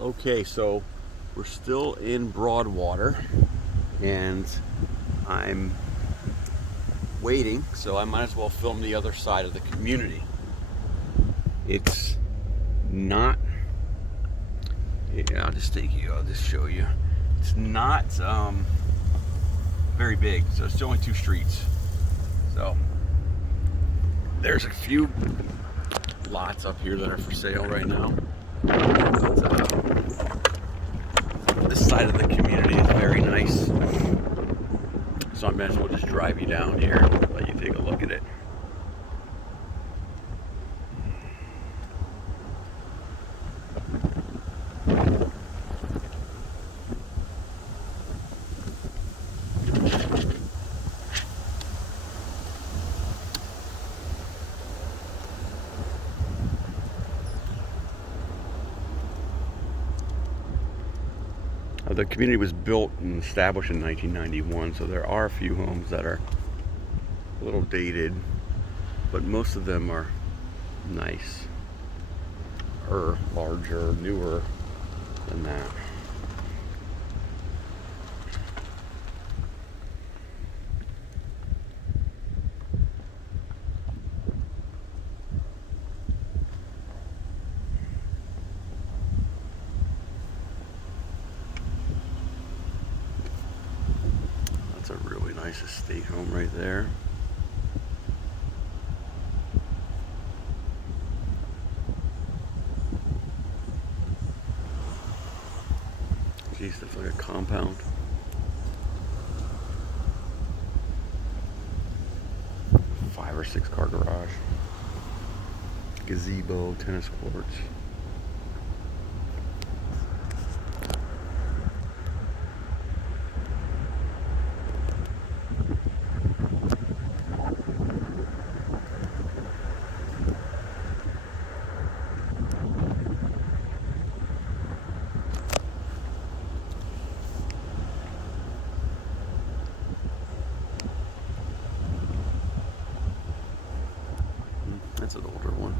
Okay, so we're still in Braodwater and I'm waiting, so I might as well film the other side of the community. It's not, yeah, I'll just show you. It's not very big, so it's only 2 streets. So there's a few lots up here that are for sale right now. But, this side of the community is very nice. So I might as well just drive you down here and let you take a look at it. The community was built and established in 1991, so there are a few homes that are a little dated, but most of them are nice, or larger, newer than that. That's a really nice estate home right there. Geez, that's like a compound. Five or 6 car garage. Gazebo, tennis courts. That's an older one.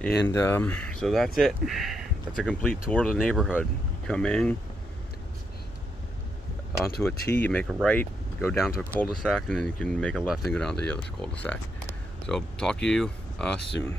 And so that's it. That's a complete tour of the neighborhood. Come in onto a T, you make a right, go down to a cul-de-sac, and then you can make a left and go down to the other cul-de-sac. So talk to you soon.